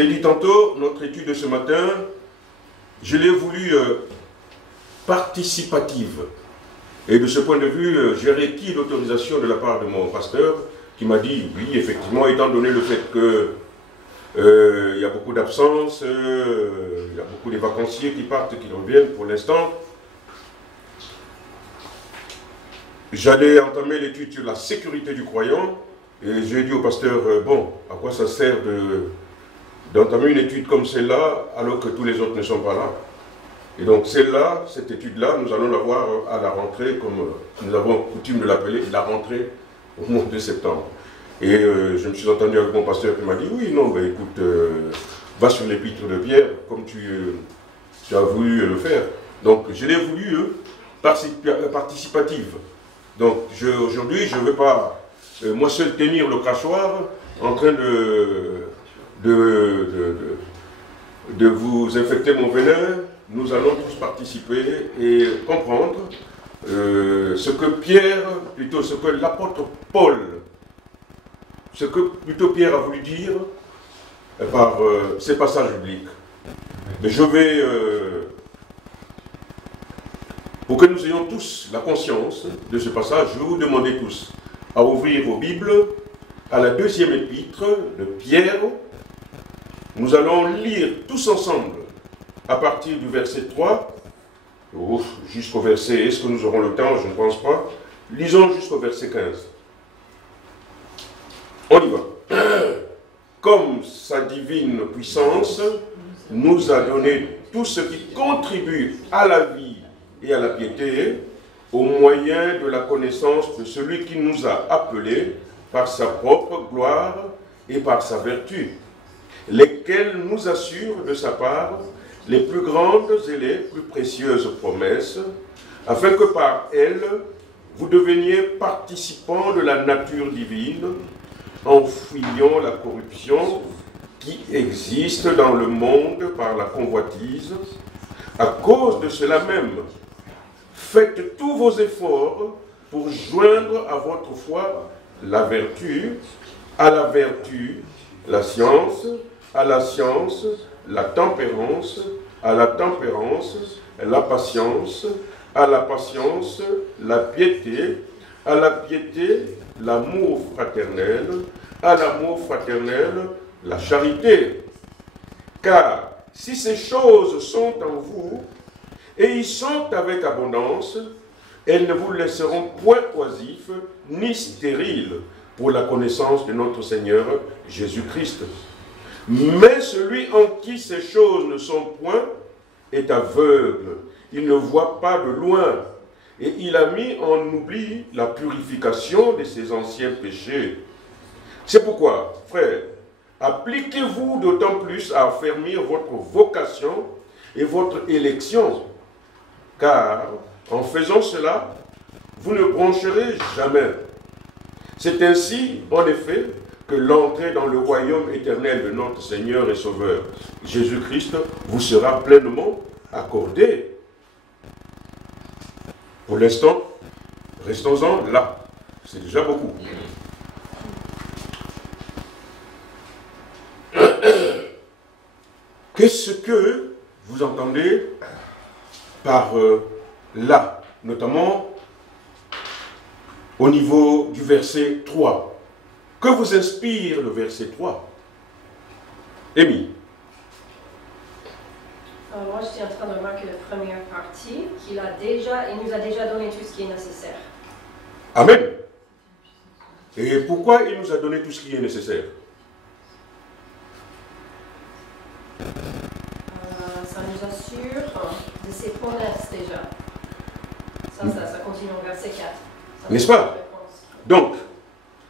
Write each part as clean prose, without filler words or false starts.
l'ai dit tantôt, notre étude de ce matin, je l'ai voulu participative. Et de ce point de vue, j'ai requis l'autorisation de la part de mon pasteur qui m'a dit, oui, effectivement, étant donné le fait que il y a beaucoup d'absences, il y a beaucoup de vacanciers qui partent, qui reviennent pour l'instant, j'allais entamer l'étude sur la sécurité du croyant, et j'ai dit au pasteur, bon, à quoi ça sert d'entamer une étude comme celle-là, alors que tous les autres ne sont pas là. Et donc celle-là, cette étude-là, nous allons la voir à la rentrée, comme nous avons coutume de l'appeler, la rentrée au mois de septembre. Et je me suis entendu avec mon pasteur qui m'a dit, oui, non, ben, écoute, va sur l'épître de Pierre, comme tu as voulu le faire. Donc je l'ai voulu participative. Donc aujourd'hui, je ne vais pas, moi seul, tenir le crachoir en train de vous infecter mon venin. Nous allons tous participer et comprendre ce que Pierre, plutôt ce que l'apôtre Paul, ce que plutôt Pierre a voulu dire par ces passages bibliques. Mais je vais, pour que nous ayons tous la conscience de ce passage, je vais vous demander tous à ouvrir vos Bibles à la deuxième épître de Pierre. Nous allons lire tous ensemble à partir du verset 3 jusqu'au verset, est-ce que nous aurons le temps? Je ne pense pas. Lisons jusqu'au verset 15. On y va. Comme sa divine puissance nous a donné tout ce qui contribue à la vie et à la piété, au moyen de la connaissance de celui qui nous a appelés par sa propre gloire et par sa vertu, lesquels nous assurent de sa part les plus grandes et les plus précieuses promesses, afin que par elles, vous deveniez participants de la nature divine, en fuyant la corruption qui existe dans le monde par la convoitise. À cause de cela même, faites tous vos efforts pour joindre à votre foi la vertu, à la vertu, la science, à la science, la tempérance, à la tempérance, la patience, à la patience, la piété, à la piété, l'amour fraternel, à l'amour fraternel, la charité. Car si ces choses sont en vous, et y sont avec abondance, elles ne vous laisseront point oisifs ni stériles pour la connaissance de notre Seigneur Jésus-Christ. Mais celui en qui ces choses ne sont point est aveugle, il ne voit pas de loin, et il a mis en oubli la purification de ses anciens péchés. C'est pourquoi, frères, appliquez-vous d'autant plus à affermir votre vocation et votre élection, car en faisant cela, vous ne broncherez jamais. C'est ainsi, en effet, que l'entrée dans le royaume éternel de notre Seigneur et Sauveur Jésus-Christ vous sera pleinement accordée. Pour l'instant, restons-en là. C'est déjà beaucoup. Qu'est-ce que vous entendez par là, notamment au niveau du verset 3? Que vous inspire le verset 3? Amy. Moi, j'étais en train de remarquer la première partie, il nous a déjà donné tout ce qui est nécessaire. Amen. Et pourquoi il nous a donné tout ce qui est nécessaire? Ça nous assure de ses promesses déjà. Ça continue au verset 4. N'est-ce pas? Donc,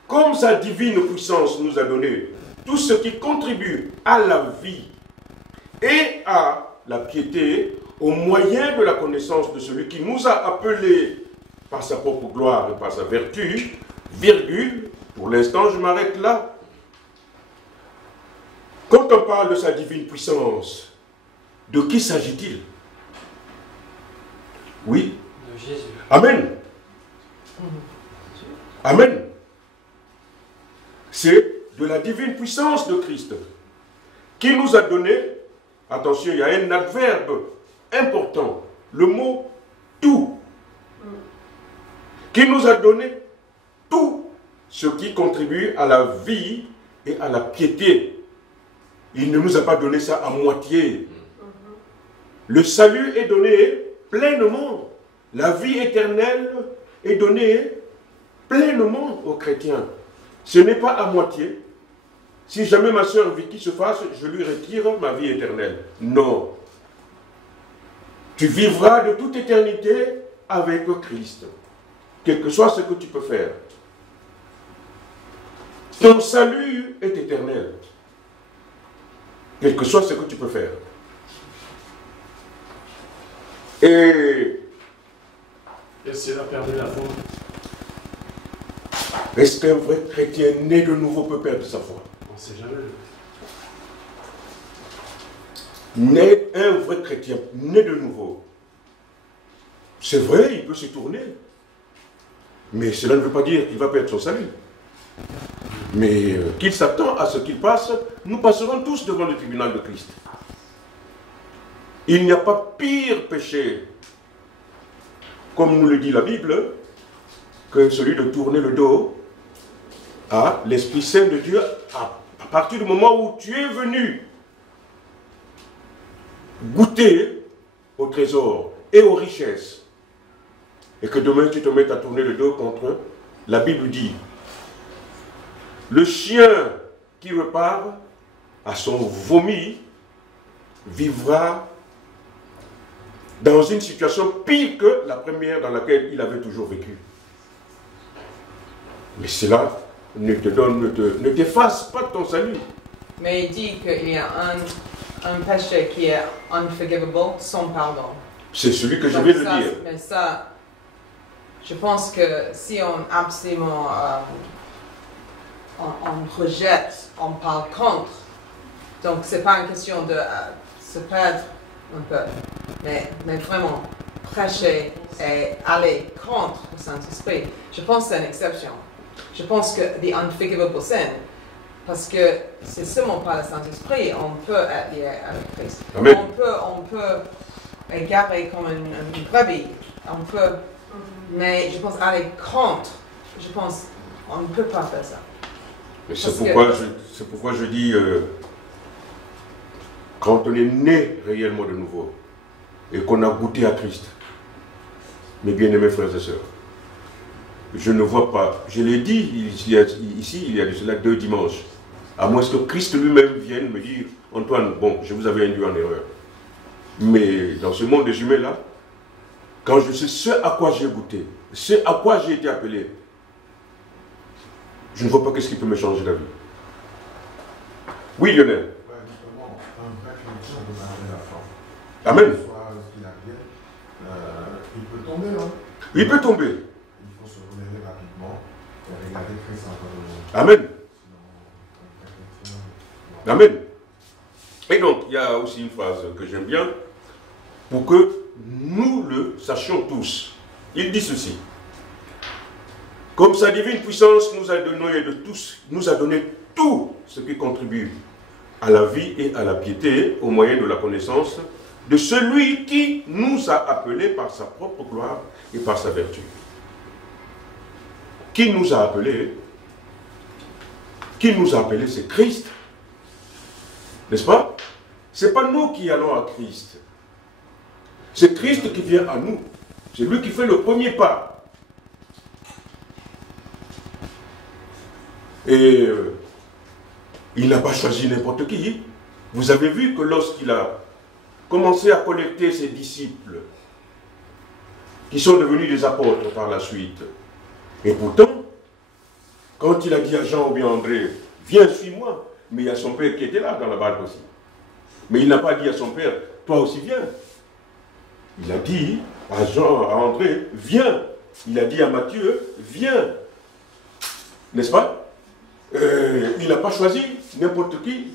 comme sa divine puissance nous a donné tout ce qui contribue à la vie et à la piété, au moyen de la connaissance de celui qui nous a appelés par sa propre gloire et par sa vertu, virgule, pour l'instant je m'arrête là. Quand on parle de sa divine puissance, de qui s'agit-il? Oui. De Jésus. Amen. Amen. C'est de la divine puissance de Christ. qui nous a donné, attention, il y a un adverbe important, le mot tout, qui nous a donné tout ce qui contribue à la vie et à la piété. Il ne nous a pas donné ça à moitié. Le salut est donné pleinement. La vie éternelle est donnée pleinement aux chrétiens. Ce n'est pas à moitié. Si jamais ma soeur Vicky se fasse, je lui retire ma vie éternelle. Non. Tu vivras de toute éternité avec Christ. Quel que soit ce que tu peux faire. Ton salut est éternel. Quel que soit ce que tu peux faire. Et s'il a perdu la foi? Est-ce qu'un vrai chrétien né de nouveau peut perdre sa foi? On ne sait jamais. Un vrai chrétien né de nouveau, c'est vrai, il peut se tourner. Mais cela ne veut pas dire qu'il va perdre son salut. Mais qu'il s'attend à ce qu'il passe, nous passerons tous devant le tribunal de Christ. Il n'y a pas pire péché, comme nous le dit la Bible, que celui de tourner le dos à l'Esprit Saint de Dieu à partir du moment où tu es venu goûter au trésor et aux richesses, et que demain tu te mettes à tourner le dos contre eux. La Bible dit, le chien qui repart à son vomi vivra dans une situation pire que la première dans laquelle il avait toujours vécu. Mais cela ne t'efface pas de ton salut. Mais il dit qu'il y a un péché qui est unforgivable, sans pardon. C'est celui que je viens de ça, dire. Mais ça, je pense que si on absolument on rejette, on parle contre, donc c'est pas une question de se perdre un peu, mais vraiment prêcher et aller contre le Saint-Esprit. Je pense que c'est une exception. Je pense que the unforgivable sin, parce que c'est seulement par le Saint-Esprit on peut être lié avec Christ. Amen. On peut égarer comme une brebis. On peut, mais je pense aller contre. Je pense on ne peut pas faire ça. C'est pourquoi je dis, quand on est né réellement de nouveau et qu'on a goûté à Christ, mes bien-aimés frères et sœurs, je ne vois pas, je l'ai dit ici, il y a de cela 2 dimanches, à moins que Christ lui-même vienne me dire, Antoine, bon, je vous avais induit en erreur. Mais dans ce monde des humains là, quand je sais ce à quoi j'ai goûté, ce à quoi j'ai été appelé, je ne vois pas qu'est-ce qui peut me changer la vie. Oui, Lionel. Amen. Il peut tomber, hein. Il peut tomber. Il faut se relever rapidement et regarder Christ encore. Amen. Amen. Et donc, il y a aussi une phrase que j'aime bien, pour que nous le sachions tous. Il dit ceci. Comme sa divine puissance nous a donné tout ce qui contribue à la vie et à la piété au moyen de la connaissance de celui qui nous a appelés par sa propre gloire et par sa vertu. Qui nous a appelés? Qui nous a appelés, c'est Christ. N'est-ce pas? Ce n'est pas nous qui allons à Christ. C'est Christ qui vient à nous. C'est lui qui fait le premier pas. Et il n'a pas choisi n'importe qui. Vous avez vu que lorsqu'il a commencé à collecter ses disciples, qui sont devenus des apôtres par la suite, et pourtant, quand il a dit à Jean ou bien André, viens, suis-moi, mais il y a son père qui était là dans la barque aussi. Mais il n'a pas dit à son père, toi aussi viens. Il a dit à Jean, à André, viens. Il a dit à Matthieu, viens. N'est-ce pas? Il n'a pas choisi n'importe qui.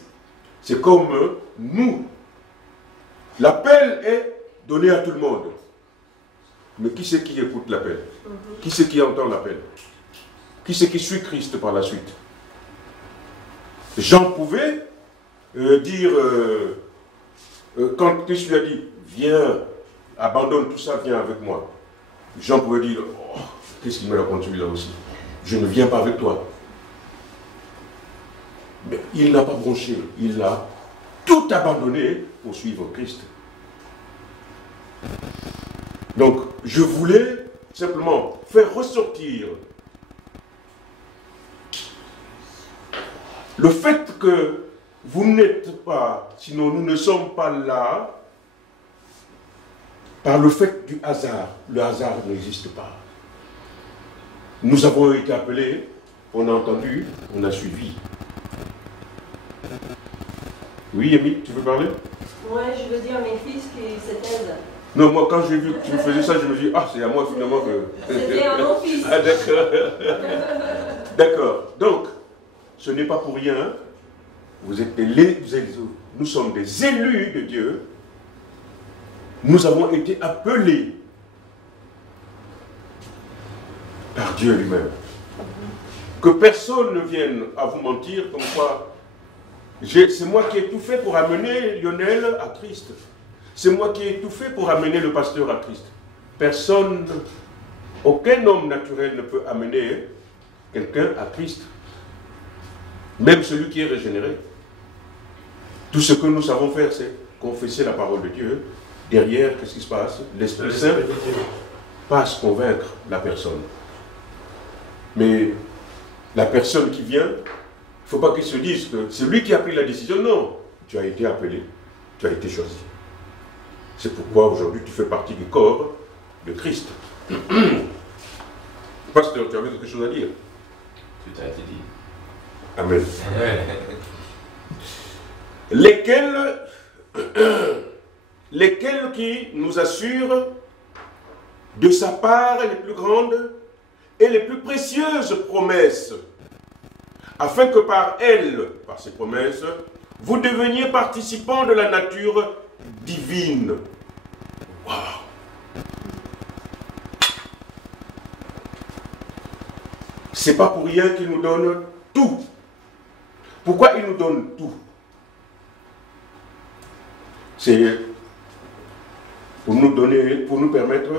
C'est comme nous. L'appel est donné à tout le monde. Mais qui c'est qui écoute l'appel? Qui c'est qui entend l'appel? Qui c'est qui suit Christ par la suite? Jean pouvait quand Christ lui a dit, viens, abandonne tout ça, viens avec moi. Jean pouvait dire, oh, qu'est-ce qu'il me raconte celui-là aussi? Je ne viens pas avec toi. Mais il n'a pas bronché, il a tout abandonné pour suivre Christ. Donc, je voulais simplement faire ressortir le fait que vous n'êtes pas, sinon nous ne sommes pas là, par le fait du hasard. Le hasard n'existe pas. Nous avons été appelés, on a entendu, on a suivi. Oui, Amy, tu veux parler? Ouais, je veux dire mes fils qui s'éteignent. Non, moi quand j'ai vu que tu me faisais ça, je me dis, ah, c'est à moi finalement que... C'était à mon fils. Ah, d'accord. D'accord. Donc, ce n'est pas pour rien. Nous sommes des élus de Dieu. Nous avons été appelés par Dieu lui-même. Que personne ne vienne à vous mentir comme quoi c'est moi qui ai tout fait pour amener Lionel à Christ. C'est moi qui ai tout fait pour amener le pasteur à Christ. Personne, aucun homme naturel ne peut amener quelqu'un à Christ. Même celui qui est régénéré. Tout ce que nous savons faire, c'est confesser la parole de Dieu. Derrière, qu'est-ce qui se passe? L'Esprit Saint passe convaincre la personne. Mais la personne qui vient, il ne faut pas qu'il se dise que c'est lui qui a pris la décision. Non, tu as été appelé, tu as été choisi. C'est pourquoi aujourd'hui tu fais partie du corps de Christ. Pasteur, tu avais quelque chose à dire? Tout a été dit. Amen. Lesquels qui nous assurent de sa part les plus grandes et les plus précieuses promesses, afin que par elles, par ces promesses, vous deveniez participants de la nature divine. Wow. C'est pas pour rien qu'il nous donne tout. Pourquoi il nous donne tout? C'est pour nous donner, pour nous permettre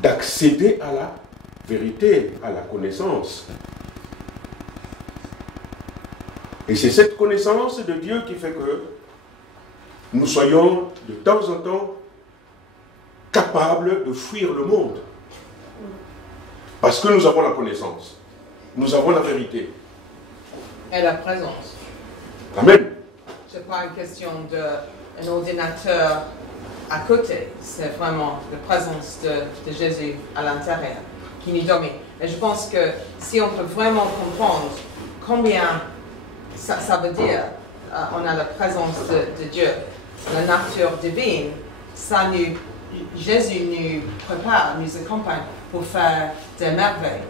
d'accéder à la vérité, à la connaissance. Et c'est cette connaissance de Dieu qui fait que nous soyons de temps en temps capables de fuir le monde. Parce que nous avons la connaissance. Nous avons la vérité. Et la présence. Amen. Ce n'est pas une question d'un ordinateur à côté, c'est vraiment la présence de Jésus à l'intérieur qui nous domine. Et je pense que si on peut vraiment comprendre combien ça veut dire, on a la présence de Dieu, la nature divine, Jésus nous prépare, nous accompagne pour faire des merveilles.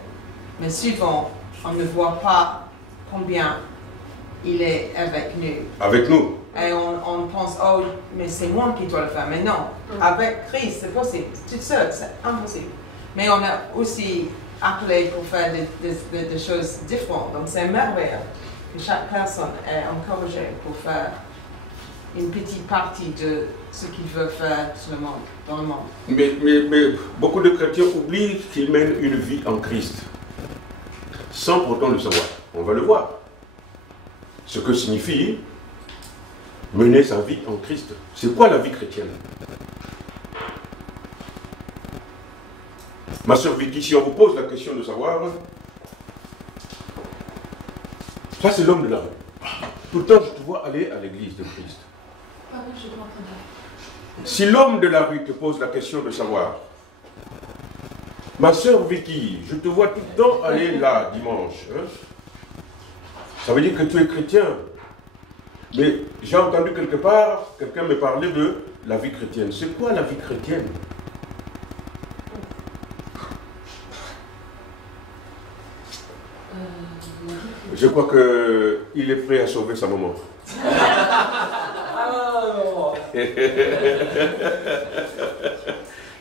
Mais souvent, on ne voit pas combien il est avec nous. Avec nous. Et on pense, oh, mais c'est moi qui dois le faire. Mais non, avec Christ, c'est possible. Toute seule, c'est impossible. Mais on a aussi appelé pour faire des choses différentes. Donc c'est merveilleux que chaque personne est encouragée pour faire une petite partie de ce qu'il veut faire dans le monde. Mais beaucoup de chrétiens oublient qu'ils mènent une vie en Christ, sans pourtant le savoir. On va le voir. Ce que signifie mener sa vie en Christ. C'est quoi la vie chrétienne? Ma soeur Vicky, si on vous pose la question de savoir, ça c'est l'homme de la rue. Pourtant, je te vois aller à l'église de Christ. Pardon, je comprends. Si l'homme de la rue te pose la question de savoir, ma soeur Vicky, je te vois tout le temps aller là dimanche. Hein? Ça veut dire que tu es chrétien. Mais j'ai entendu quelque part, quelqu'un me parlait de la vie chrétienne. C'est quoi la vie chrétienne? Je crois qu'il est prêt à sauver sa maman.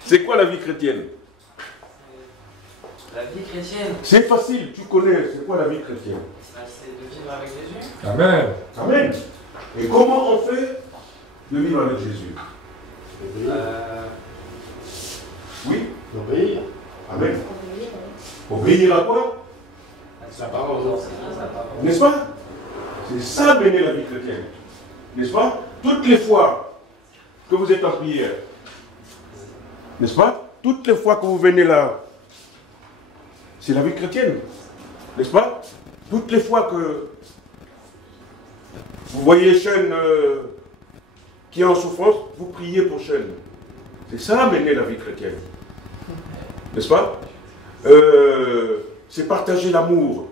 C'est quoi la vie chrétienne? La vie chrétienne. C'est facile, tu connais. C'est quoi la vie chrétienne? C'est de vivre avec Jésus. Amen. Amen. Et comment on fait de vivre avec Jésus? Oui. D'obéir. Amen. Obéir à quoi? Sa parole. N'est-ce pas? C'est ça mener la vie chrétienne. N'est-ce pas? Toutes les fois que vous êtes en prière, n'est-ce pas? Toutes les fois que vous venez là, c'est la vie chrétienne. N'est-ce pas? Toutes les fois que vous voyez Sean qui est en souffrance, vous priez pour Sean. C'est ça mener la vie chrétienne. N'est-ce pas? C'est partager l'amour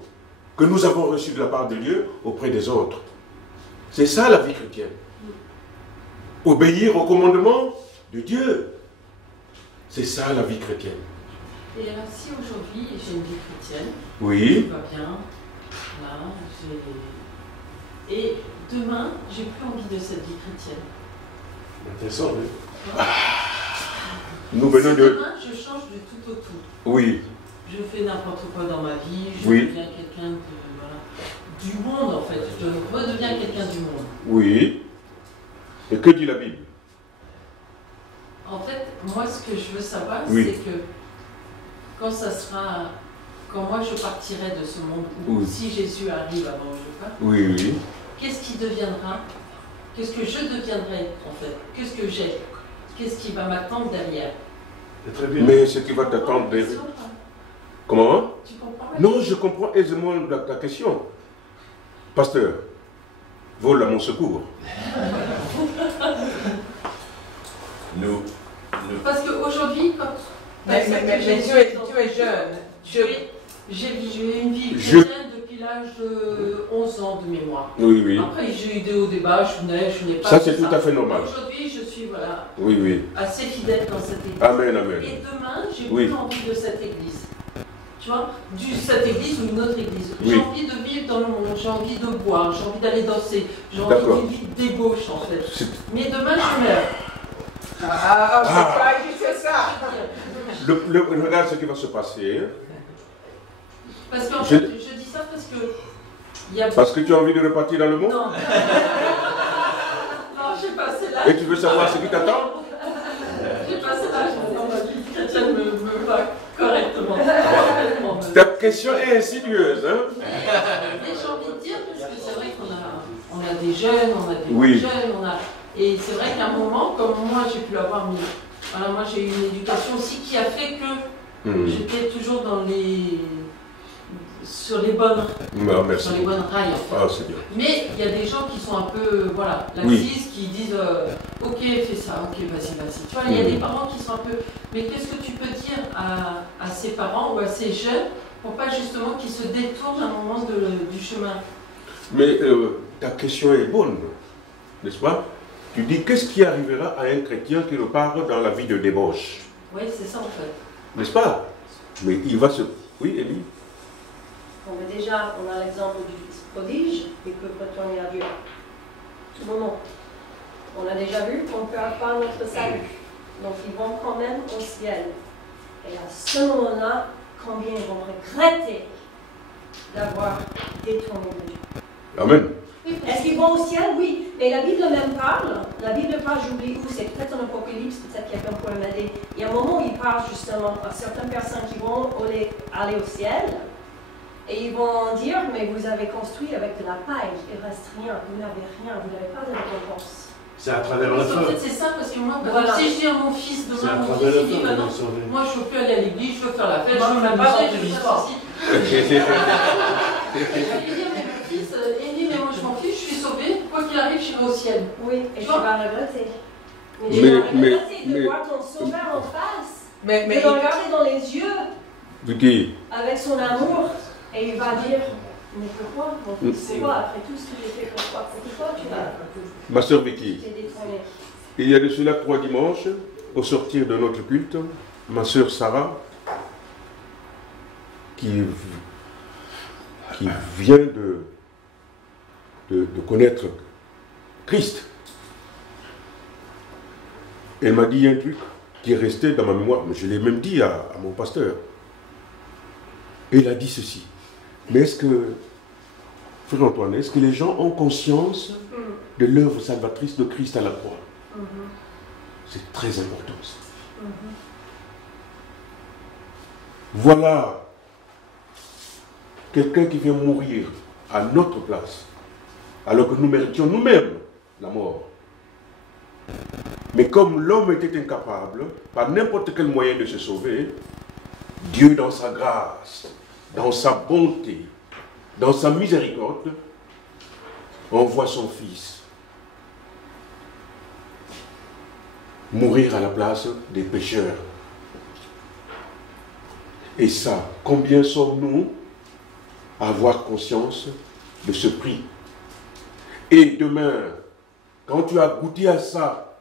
que nous avons reçu de la part de Dieu auprès des autres. C'est ça la vie chrétienne. Obéir au commandement de Dieu. C'est ça la vie chrétienne. Et alors si aujourd'hui j'ai une vie chrétienne, Oui. tout va bien, là, et demain j'ai plus envie de cette vie chrétienne. T'es sauvé. Nous venons Si de... demain je change du tout au tout. Oui. Je fais n'importe quoi dans ma vie, je Oui. deviens quelqu'un de, voilà, du monde en fait, je redeviens quelqu'un du monde. Oui. Et que dit la Bible? En fait, moi ce que je veux savoir, Oui. c'est que quand moi je partirai de ce monde, ou Oui. si Jésus arrive avant que je parte, Oui, oui. qu'est-ce qui deviendra? Qu'est-ce que je deviendrai en fait? Qu'est-ce que j'ai? Qu'est-ce qui va m'attendre derrière? C'est très bien. Mais ce qui va t'attendre... Comment? Tu comprends? Non, je comprends aisément ta question. Pasteur, vole à mon secours. Parce qu'aujourd'hui, quand... Mais tu es jeune. J'ai une vie chrétienne depuis l'âge de 11 ans de mémoire. Oui, oui. Après, j'ai eu des hauts débats, je n'ai pas... Ça, c'est tout à fait normal. Aujourd'hui, je suis voilà, Oui, oui. assez fidèle dans cette église. Amen, amen. Et demain, j'ai Oui. plus envie de cette église. Tu vois, cette église ou une autre église. Oui. J'ai envie de vivre dans le monde, j'ai envie de boire, j'ai envie d'aller danser, j'ai envie D'accord. d'une vie de débauche en fait. Mais demain, je meurs. C'est pas juste ça. Regarde ce qui va se passer. Parce qu'en fait, je dis ça parce que... Il y a Parce que tu as envie de repartir dans le monde? Non. Non, j'ai passé l'âge. Et tu veux savoir ce qui t'attend? J'ai passé l'âge dans ma vie chrétienne me va correctement. Ta question est insidieuse, hein? Mais j'ai envie de dire, parce que c'est vrai qu'on a des jeunes, on a des Oui. jeunes, et c'est vrai qu'à un moment, comme moi j'ai pu avoir voilà, moi j'ai eu une éducation aussi qui a fait que j'étais toujours sur les bonnes Merci. sur les bonnes rails en fait. Ah, c'est bien. Mais il y a des gens qui sont un peu, voilà, laxistes, qui disent ok, fais ça, ok, vas-y. Tu vois, il y a des parents qui sont un peu. Mais qu'est-ce que tu peux dire à ces parents ou à ces jeunes pour pas justement qu'ils se détournent à un moment du chemin? Mais ta question est bonne, n'est-ce pas? Tu dis qu'est-ce qui arrivera à un chrétien qui repart dans la vie de débauche? Oui, c'est ça en fait. N'est-ce pas? Mais il va se... Oui, Élie? Bon, mais déjà, on a l'exemple du fils prodige qui peut retourner à Dieu. Tout le monde. On a déjà vu qu'on peut avoir notre salut. Donc, ils vont quand même au ciel. Et à ce moment-là, combien ils vont regretter d'avoir détourné de Dieu. Amen. Est-ce qu'ils vont au ciel? Oui. Mais la Bible même parle. La Bible parle, j'oublie où, c'est peut-être en Apocalypse, peut-être quelqu'un pourrait m'aider. Il y a un moment où il parle justement à certaines personnes qui vont aller au ciel. Et ils vont dire, mais vous avez construit avec de la paille, il ne reste rien, vous n'avez rien, vous n'avez pas de récompense. C'est à travers le En feu. fait, c'est ça, parce que moi, Voilà. si je dis à mon fils C'est à demain, mon travers fils le il dit feu bah qu'on non, est sauvé. moi je veux plus aller à l'église, je veux faire la fête, Moi, je veux je veux pas m'amuser, de je veux l'histoire. faire ceci. Je vais lui dire, mais mon fils, Élie, mais moi je m'en fiche, je suis sauvé, quoi qu'il arrive, j'irai au ciel. Oui, et tu vois? vas regretter. Mais tu Mais- vas regretter de mais- voir ton sauveur en face, Mais de le regarder dans les yeux De qui? avec son amour, et il va dire, mais pourquoi, mon fils, pourquoi, après tout ce que j'ai fait pour toi, pourquoi tu vas Ma sœur Vicky. t'es détrôné? Il y a de cela 3 dimanches, au sortir de notre culte, ma sœur Sarah, qui vient de connaître Christ, elle m'a dit un truc qui est resté dans ma mémoire, mais je l'ai même dit à mon pasteur. Elle a dit ceci, mais est-ce que Frère Antoine, est-ce que les gens ont conscience de l'œuvre salvatrice de Christ à la croix? C'est très important ça. Voilà quelqu'un qui vient mourir à notre place, alors que nous méritions nous-mêmes la mort. Mais comme l'homme était incapable, par n'importe quel moyen de se sauver, Dieu, dans sa grâce, dans sa bonté, dans sa miséricorde, envoie son Fils mourir à la place des pécheurs. Et ça, combien sommes-nous à avoir conscience de ce prix? Et demain, quand tu as goûté à ça,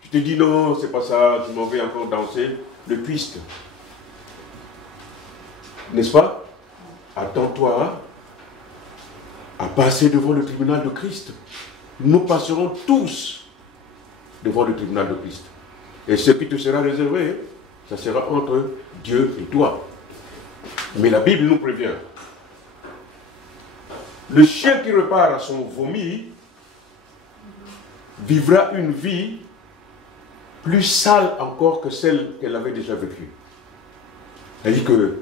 tu te dis non, c'est pas ça, je m'en vais encore danser le twist. N'est-ce pas? Attends-toi à passer devant le tribunal de Christ. Nous passerons tous devant le tribunal de Christ. Et ce qui te sera réservé, ça sera entre Dieu et toi. Mais la Bible nous prévient. Le chien qui repart à son vomi vivra une vie plus sale encore que celle qu'elle avait déjà vécue. C'est-à-dire que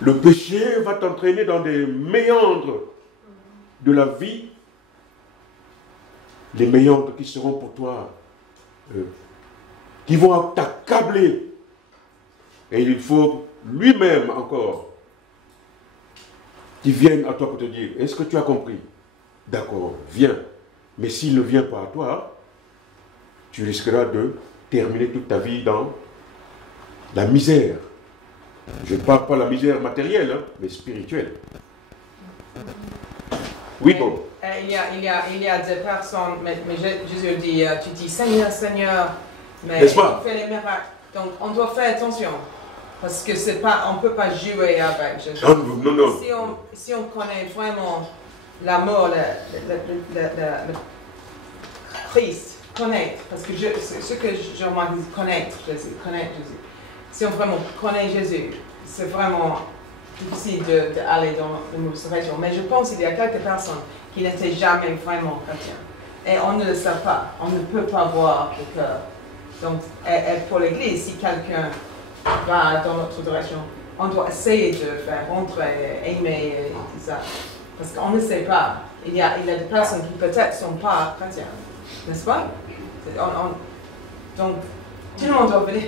le péché va t'entraîner dans des méandres de la vie, des méandres qui seront pour toi, qui vont t'accabler. Et il faut lui-même encore qui vienne à toi pour te dire, est-ce que tu as compris? D'accord, viens. Mais s'il ne vient pas à toi, tu risqueras de terminer toute ta vie dans la misère. Je ne parle pas de la misère matérielle, hein, mais spirituelle. Oui, bon. Il y a des personnes, mais Jésus dit, tu dis Seigneur, Seigneur, mais il fait les miracles. Donc on doit faire attention, parce que c'est pas, on ne peut pas jouer avec Jésus. Non. Si on connaît vraiment la mort, le Christ, connaître, parce que ce que je remarque, connaître Jésus. Si on vraiment connaît Jésus, c'est vraiment difficile d'aller dans notre région. Mais je pense qu'il y a quelques personnes qui n'étaient jamais vraiment chrétiens. Et on ne le sait pas. On ne peut pas voir le cœur. Donc, et pour l'Église, si quelqu'un va dans notre direction, on doit essayer de faire rentrer, aimer et tout ça. Parce qu'on ne sait pas. Il y a des personnes qui peut-être ne sont pas chrétiennes. N'est-ce pas? Donc, tout le monde doit venir.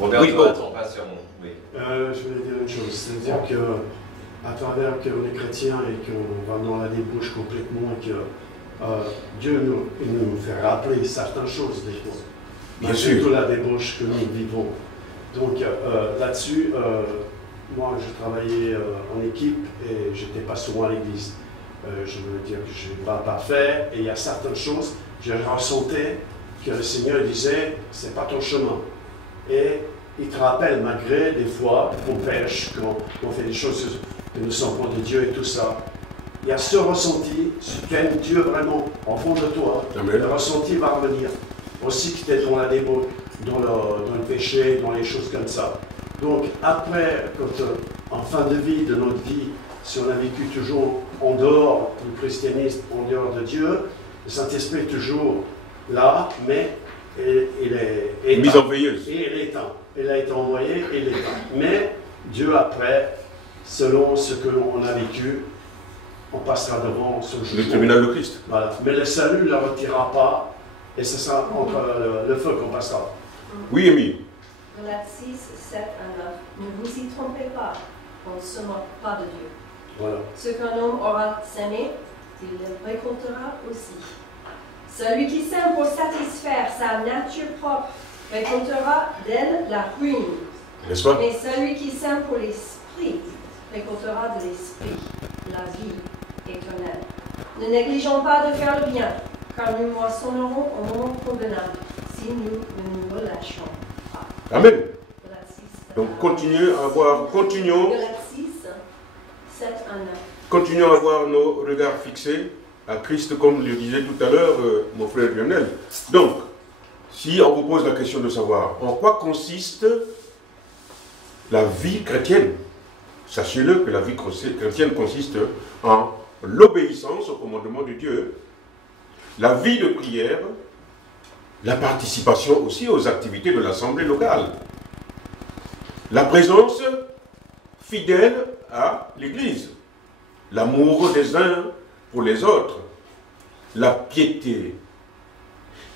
Roberto, attends, pas sur moi. Oui. Je voulais dire une chose, c'est-à-dire qu'à travers qu'on est chrétien et qu'on va dans la débauche complètement et que Dieu nous fait rappeler certaines choses des fois. Bien sûr. Surtout la débauche que nous vivons. Donc là-dessus, moi je travaillais en équipe et je n'étais pas souvent à l'église. Je veux dire que je ne vais pas faire et il y a certaines choses, je ressentais que le Seigneur disait, c'est pas ton chemin. Et il te rappelle, malgré des fois qu'on pêche, qu'on fait des choses qui ne sont pas de Dieu et tout ça. Il y a ce ressenti, si tu aimes Dieu vraiment en fond de toi, le ressenti va revenir. Aussi que tu es dans la débauche, dans le péché, dans les choses comme ça. Donc après, quand, en fin de vie, de notre vie, si on a vécu toujours en dehors du christianisme, en dehors de Dieu, le Saint-Esprit est toujours là, mais il est mise en veilleuse. Et il est éteint. Il a été envoyé et il est éteint. Mais Dieu après, selon ce que l'on a vécu, on passera devant ce jugement. Le tribunal de Christ. Voilà. Mais le salut ne le retirera pas et ce sera entre le feu qu'on passera. Oui, Émile. Galates 6, 7 à 9. Ne vous y trompez pas, on ne se moque pas de Dieu. Voilà. Ce qu'un homme aura semé, il le récoltera aussi. Celui qui sème pour satisfaire sa nature propre récoltera d'elle la ruine. N'est-ce pas? Mais celui qui sème pour l'esprit récoltera de l'esprit la vie éternelle. Ne négligeons pas de faire le bien, car nous moissonnerons au moment convenable si nous ne nous relâchons pas. Amen. Galates 6, Donc continuons, 7 à 9. Continuons à avoir nos regards fixés à Christ, comme le disait tout à l'heure mon frère Lionel. Donc, si on vous pose la question de savoir en quoi consiste la vie chrétienne, Sachez-le que la vie chrétienne consiste en l'obéissance au commandement de Dieu, la vie de prière, la participation aussi aux activités de l'assemblée locale, la présence fidèle à l'Église, l'amour des uns pour les autres, la piété,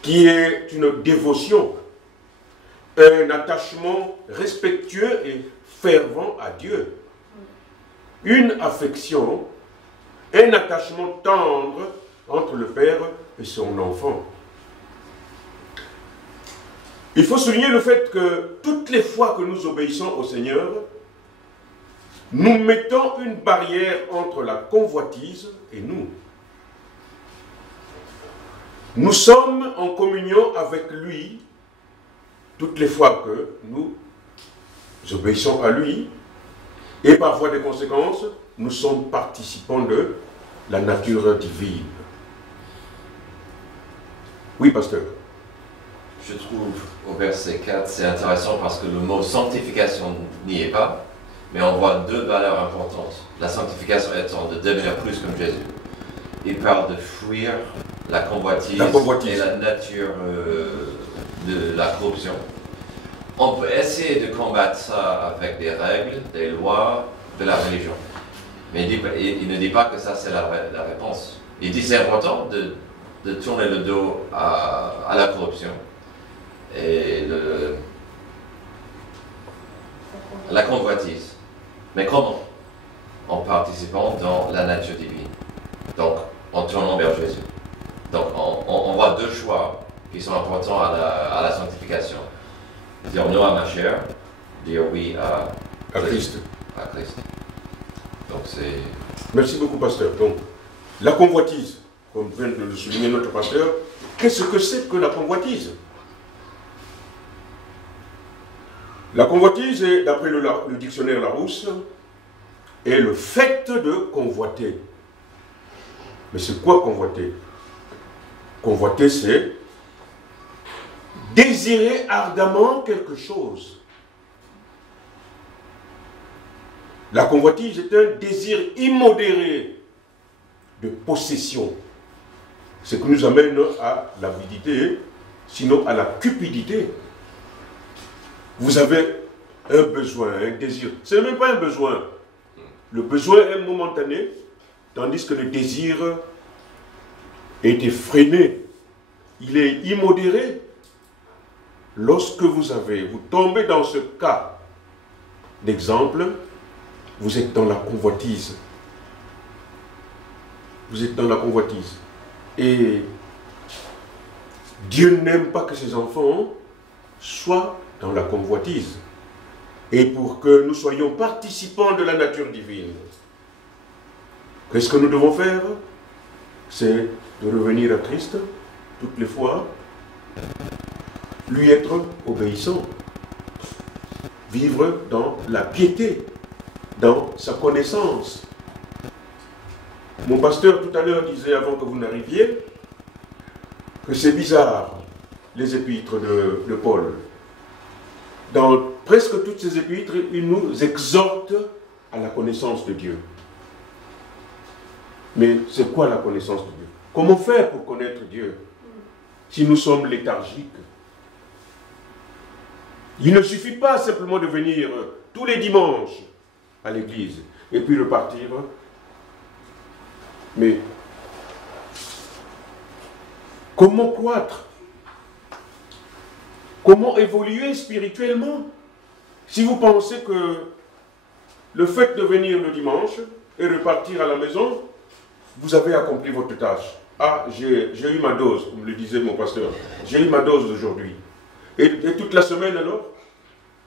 qui est une dévotion, un attachement respectueux et fervent à Dieu, une affection, un attachement tendre entre le Père et son enfant. Il faut souligner le fait que toutes les fois que nous obéissons au Seigneur, nous mettons une barrière entre la convoitise et nous. Nous sommes en communion avec lui toutes les fois que nous obéissons à lui, et par voie de conséquence, nous sommes participants de la nature divine. Oui, pasteur. Je trouve au verset 4, c'est intéressant parce que le mot sanctification n'y est pas, mais on voit deux valeurs importantes. La sanctification étant de devenir plus comme Jésus. Il parle de fuir la convoitise et la nature de la corruption. On peut essayer de combattre ça avec des règles, des lois de la religion. Mais il ne dit pas que ça c'est la réponse. Il dit c'est important de tourner le dos à la corruption et la convoitise. Mais comment? En participant dans la nature divine. Donc, en tournant vers Jésus. Donc, on voit deux choix qui sont importants à la sanctification. Dire non à ma chair, dire oui à Christ. À Christ. Donc, c'est... Merci beaucoup, pasteur. Donc, la convoitise, comme vient de le souligner notre pasteur, qu'est-ce que c'est que la convoitise? La convoitise est, d'après le dictionnaire Larousse, est le fait de convoiter. Mais c'est quoi convoiter? Convoiter, c'est désirer ardemment quelque chose. La convoitise est un désir immodéré de possession. Ce qui nous amène à l'avidité, sinon à la cupidité. Vous avez un besoin, un désir. Ce n'est même pas un besoin. Le besoin est momentané, tandis que le désir est effréné. Il est immodéré. Lorsque vous tombez dans ce cas d'exemple, vous êtes dans la convoitise. Vous êtes dans la convoitise. Et Dieu n'aime pas que ses enfants soient dans la convoitise. Et pour que nous soyons participants de la nature divine, qu'est-ce que nous devons faire? C'est de revenir à Christ toutes les fois, lui être obéissant, vivre dans la piété, dans sa connaissance. Mon pasteur tout à l'heure disait, avant que vous n'arriviez, que c'est bizarre, les épîtres de Paul. Dans presque toutes ces épîtres, il nous exhorte à la connaissance de Dieu. Mais c'est quoi la connaissance de Dieu? Comment faire pour connaître Dieu si nous sommes léthargiques? Il ne suffit pas simplement de venir tous les dimanches à l'église et puis repartir. Mais comment croître? Comment évoluer spirituellement? Si vous pensez que le fait de venir le dimanche et repartir à la maison, vous avez accompli votre tâche. Ah, j'ai eu ma dose, comme le disait mon pasteur. J'ai eu ma dose aujourd'hui. Et toute la semaine alors?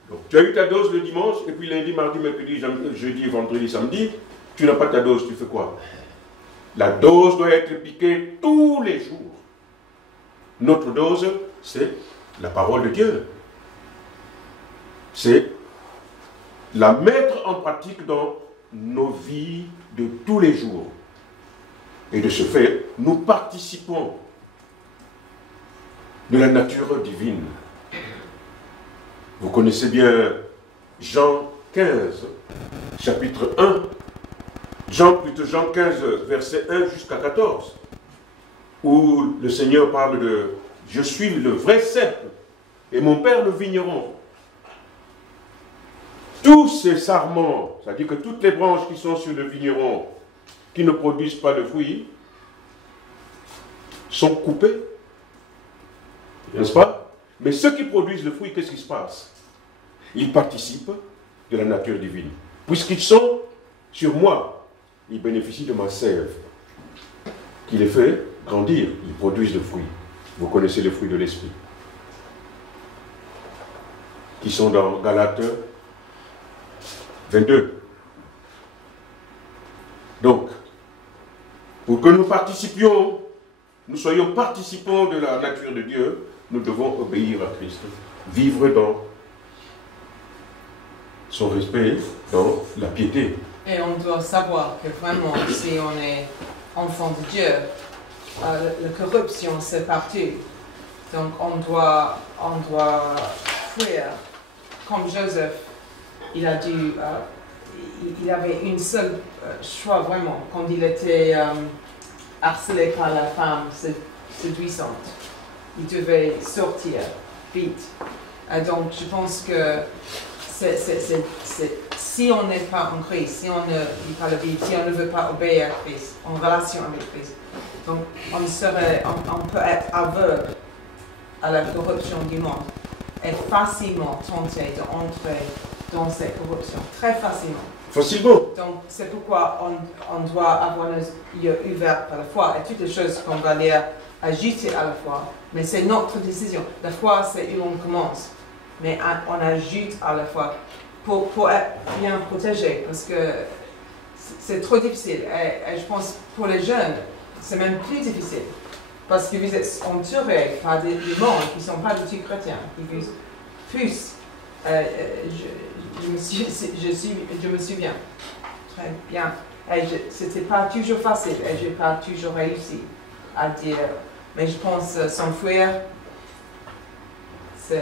Donc, tu as eu ta dose le dimanche, et puis lundi, mardi, mercredi, jeudi, vendredi, samedi, tu n'as pas ta dose, tu fais quoi? La dose doit être piquée tous les jours. Notre dose, c'est la parole de Dieu. C'est la mettre en pratique dans nos vies de tous les jours. Et de ce fait, nous participons de la nature divine. Vous connaissez bien Jean 15, chapitre 1, Jean 15, verset 1 jusqu'à 14, où le Seigneur parle de « Je suis le vrai cep et mon Père le vigneron ». Tous ces sarments, c'est-à-dire que toutes les branches qui sont sur le vigneron, qui ne produisent pas de fruits, sont coupés, n'est-ce pas? Mais ceux qui produisent le fruit, qu'est-ce qui se passe? Ils participent de la nature divine. Puisqu'ils sont sur moi, ils bénéficient de ma sève, qui les fait grandir, ils produisent le fruit. Vous connaissez les fruits de l'esprit, qui sont dans Galates 22. Donc, pour que nous participions, nous soyons participants de la nature de Dieu, nous devons obéir à Christ, vivre dans son respect, dans la piété. Et on doit savoir que vraiment, si on est enfant de Dieu, la corruption c'est partout. Donc on doit fuir. Comme Joseph, il avait une seule choix vraiment, quand il était harcelé par la femme séduisante. Il devait sortir vite. Donc je pense que si on n'est pas en Christ, si on ne vit pas la vie, si on ne veut pas obéir à Christ, en relation avec Christ, donc on peut être aveugle à la corruption du monde et facilement tenté d'entrer dans cette corruption, très facilement. Facilement. Donc c'est pourquoi on doit avoir nos yeux ouverts par la foi et toutes les choses qu'on va lire ajouter à la foi. Mais c'est notre décision. La foi, c'est où on commence. Mais on ajoute à la foi pour être bien protégé, parce que c'est trop difficile. Et je pense pour les jeunes, c'est même plus difficile. Parce que vous êtes entourés par des mondes qui ne sont pas du tout chrétiens, qui vous poussent. Je me souviens très bien. Et c'était pas toujours facile, et je n'ai pas toujours réussi à dire. Mais je pense s'enfuir. Mais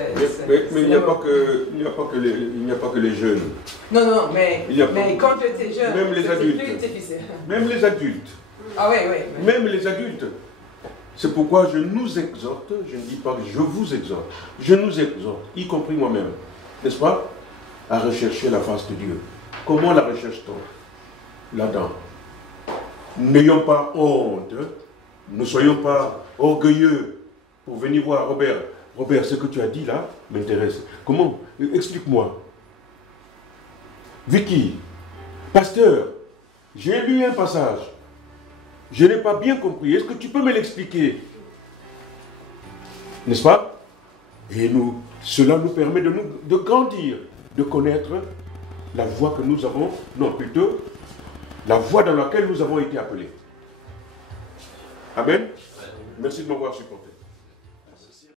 il n'y a pas que les jeunes. Non, mais quand j'étais jeune, même les adultes. Plus difficile. Même les adultes. Ah oui. Même les adultes. C'est pourquoi je nous exhorte, je ne dis pas que je vous exhorte, je nous exhorte, y compris moi-même, n'est-ce pas, à rechercher la face de Dieu. Comment la recherche-t-on? Là-dedans. N'ayons pas honte, ne soyons pas orgueilleux pour venir voir Robert. Robert, ce que tu as dit là m'intéresse. Comment? Explique-moi. Vicky, pasteur, j'ai lu un passage. Je n'ai pas bien compris. Est-ce que tu peux me l'expliquer? N'est-ce pas? Et cela nous permet de grandir, de connaître la voie que nous avons, non plutôt, la voie dans laquelle nous avons été appelés. Amen. Merci de m'avoir supporté.